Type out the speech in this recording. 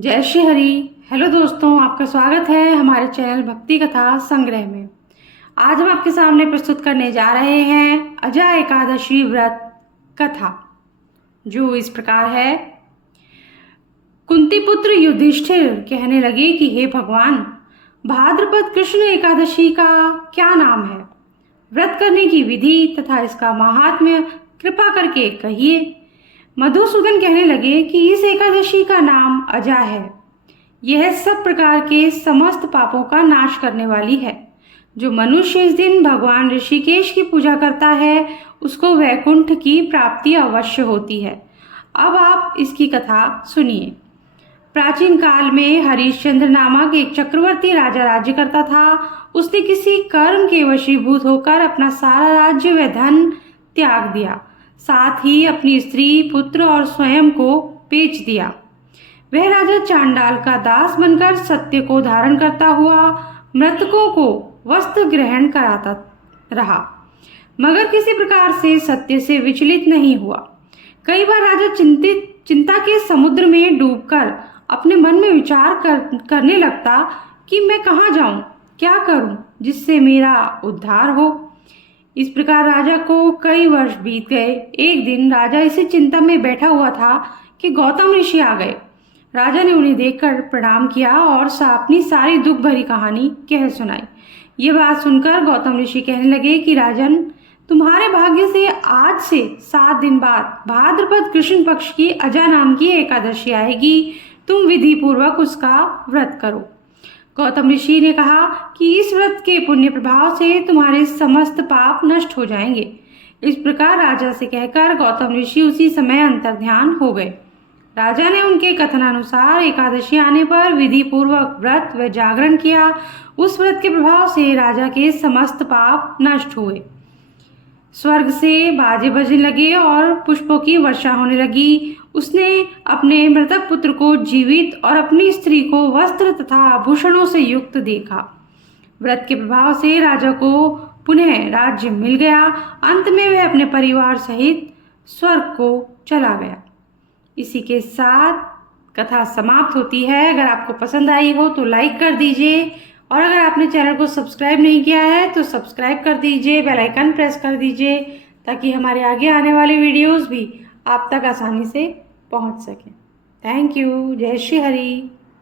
जय श्री हरि। हेलो दोस्तों, आपका स्वागत है हमारे चैनल भक्ति कथा संग्रह में। आज हम आपके सामने प्रस्तुत करने जा रहे हैं अजय एकादशी व्रत कथा, जो इस प्रकार है। कुंती पुत्र युधिष्ठिर कहने लगे कि हे भगवान, भाद्रपद कृष्ण एकादशी का क्या नाम है? व्रत करने की विधि तथा इसका महात्म्य कृपा करके कहिए। मधुसूदन कहने लगे कि इस एकादशी का नाम अजा है। यह सब प्रकार के समस्त पापों का नाश करने वाली है। जो मनुष्य इस दिन भगवान ऋषिकेश की पूजा करता है, उसको वैकुंठ की प्राप्ति अवश्य होती है। अब आप इसकी कथा सुनिए। प्राचीन काल में हरिश्चंद्र नामक एक चक्रवर्ती राजा राज्य करता था। उसने किसी कर्म के वशीभूत होकर अपना सारा राज्य व धन त्याग दिया, साथ ही अपनी स्त्री, पुत्र और स्वयं को बेच दिया। वह राजा चांडाल का दास बनकर सत्य को धारण करता हुआ मृतकों को वस्त्र ग्रहण कराता रहा, मगर किसी प्रकार से सत्य से विचलित नहीं हुआ। कई बार राजा चिंता के समुद्र में डूबकर अपने मन में विचार करने लगता कि मैं कहाँ जाऊं, क्या करूं जिससे मेरा उद्धार हो। इस प्रकार राजा को कई वर्ष बीत गए। एक दिन राजा इसी चिंता में बैठा हुआ था कि गौतम ऋषि आ गए। राजा ने उन्हें देखकर प्रणाम किया और अपनी सारी दुख भरी कहानी कह सुनाई। ये बात सुनकर गौतम ऋषि कहने लगे कि राजन, तुम्हारे भाग्य से आज से 7 दिन बाद भाद्रपद कृष्ण पक्ष की अजा नाम की एकादशी आएगी। तुम विधि पूर्वक उसका व्रत करो। गौतम ऋषि ने कहा कि इस व्रत के पुण्य प्रभाव से तुम्हारे समस्त पाप नष्ट हो जाएंगे। इस प्रकार राजा से कहकर गौतम ऋषि उसी समय अंतर्ध्यान हो गए। राजा ने उनके कथनानुसार एकादशी आने पर विधि पूर्वक व्रत व जागरण किया। उस व्रत के प्रभाव से राजा के समस्त पाप नष्ट हुए। स्वर्ग से बाजे बजने लगे और पुष्पों की वर्षा होने लगी। उसने अपने मृतक पुत्र को जीवित और अपनी स्त्री को वस्त्र तथा आभूषणों से युक्त देखा। व्रत के प्रभाव से राजा को पुनः राज्य मिल गया। अंत में वह अपने परिवार सहित स्वर्ग को चला गया। इसी के साथ कथा समाप्त होती है। अगर आपको पसंद आई हो तो लाइक कर दीजिए, और अगर आपने चैनल को सब्सक्राइब नहीं किया है तो सब्सक्राइब कर दीजिए, बेल आइकन प्रेस कर दीजिए, ताकि हमारे आगे आने वाले वीडियोस भी आप तक आसानी से पहुंच सकें। Thank you. जय श्री हरि।